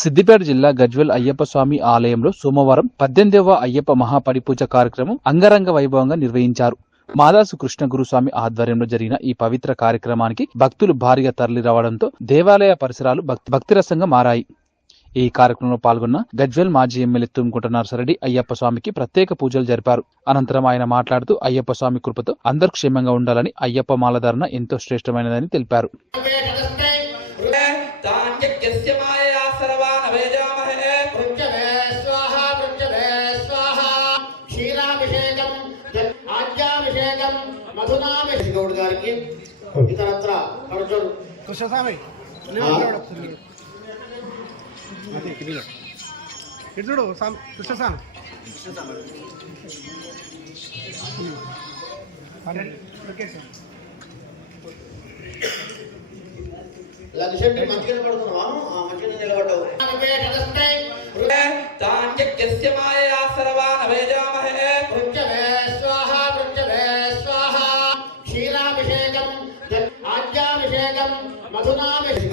సిద్దిపేట జిల్లా గజ్వెల్ అయ్యప్ప స్వామి ఆలయంలో సోమవారం పద్దెనిమిదవ అయ్యప్ప మహాపరిపూజ కార్యక్రమం అంగరంగ వైభవంగా నిర్వహించారు. మాదాసు కృష్ణ గురుస్వామి ఆధ్వర్యంలో జరిగిన ఈ పవిత్ర కార్యక్రమానికి భక్తులు భారీగా తరలి రావడంతో దేవాలయ పరిసరాలు భక్తిరసంగా మారాయి. ఈ కార్యక్రమంలో పాల్గొన్న గజ్వెల్ మాజీ ఎమ్మెల్యే తుమ్కుంట నర్సరెడ్డి అయ్యప్ప స్వామికి ప్రత్యేక పూజలు జరిపారు. అనంతరం ఆయన మాట్లాడుతూ అయ్యప్ప స్వామి కృపతో అందరు క్షేమంగా ఉండాలని అయ్యప్ప మాలధారణ ఎంతో శ్రేష్టమైనదని తెలిపారు. सर्वान् वेजामहे पृच्छवे स्वाहा पृच्छवे स्वाहा క్షీరాభిషేకం ఆజ్యాభిషేకం మధునాభిషేకం గౌడ్ గారికి ఇతరత్ర పరచూరు కృష్ణస్వామి ఇటు చూడు స్వామి కృష్ణస్వామి లక్ష మంచిగా పడుకున్నావా మంచిగా నిలబడ్డావు. తాంజక్యస్య మాయా సర్వా నవేజామహే. వృక్షవే స్వాహ వృక్షవే స్వాహ. క్షీరాభిషేకం ఆజ్యాభిషేకం మధునాభిషేక.